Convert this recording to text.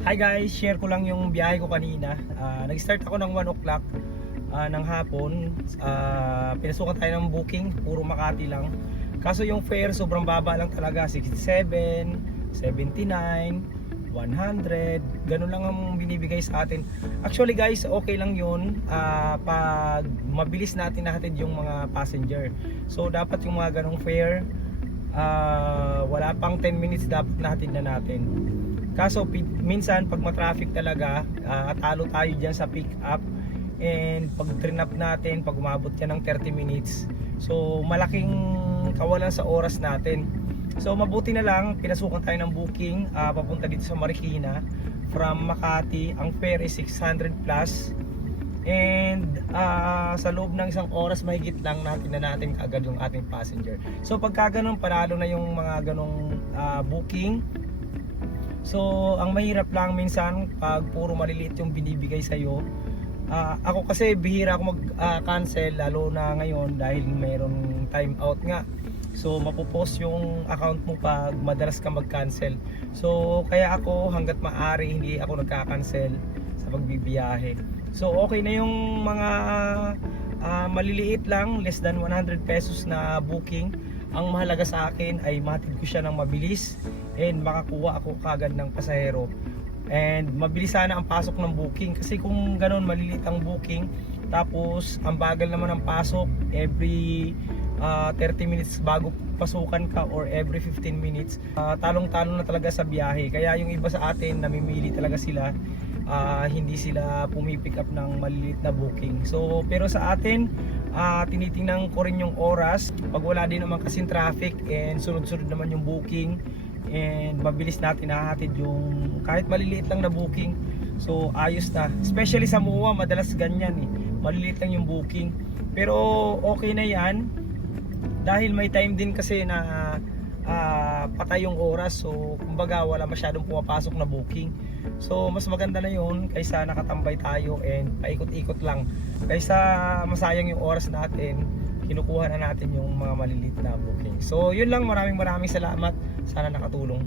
Hi guys, share ko lang yung biyahe ko kanina. Nag-start ako ng 1 o'clock ng hapon. Pinasukan tayo ng booking, puro Makati lang. Kaso yung fare sobrang baba lang talaga, 67, 79, 100. Ganun lang ang binibigay sa atin. Actually guys, okay lang yun pag mabilis natin nahatid yung mga passenger. So dapat yung mga ganong fare, wala pang 10 minutes dapat nahatid na natin. Kaso minsan pag ma-traffic talaga, talo tayo dyan sa pick up. And pag train up natin, pag umabot yan ng 30 minutes, so malaking kawalan sa oras natin. So mabuti na lang, pinasukan tayo ng booking papunta dito sa Marikina from Makati. Ang fare is 600 plus. And sa loob ng isang oras mahigit lang natin kaagad yung ating passenger. So pagka ganun, panalo na yung mga ganong booking. So ang mahirap lang minsan pag puro maliliit yung binibigay sa'yo. Ako kasi bihira ako mag-cancel, lalo na ngayon dahil mayroong time out nga. So mapopost yung account mo pag madalas ka mag-cancel. So kaya ako hanggat maaari hindi ako nagka-cancel sa pagbibiyahe. So okay na yung mga maliliit lang, less than 100 pesos na booking. Ang mahalaga sa akin ay mahatid ko siya ng mabilis and makakuha ako kagad ng pasahero. And mabilis sana ang pasok ng booking, kasi kung ganoon maliliit ang booking tapos ang bagal naman ang pasok, every 30 minutes bago pasukan ka or every 15 minutes, talong-talong na talaga sa biyahe. Kaya yung iba sa atin namimili talaga sila, hindi sila pumipick up ng maliliit na booking. So pero sa atin, tinitingnan ko rin yung oras. Pag wala din naman kasing traffic and sunod-sunod naman yung booking, and mabilis natin nahatid yung kahit maliliit lang na booking, so ayos na. Especially sa MOA, madalas ganyan maliliit lang yung booking. Pero okay na yan dahil may time din kasi na patay yung oras. So kumbaga wala masyadong pumapasok na booking. So mas maganda na yun kaysa nakatambay tayo and paikot-ikot lang. Kaysa masayang yung oras natin, kinukuha na natin yung mga maliliit na booking. So yun lang, maraming salamat. Sana nakatulong.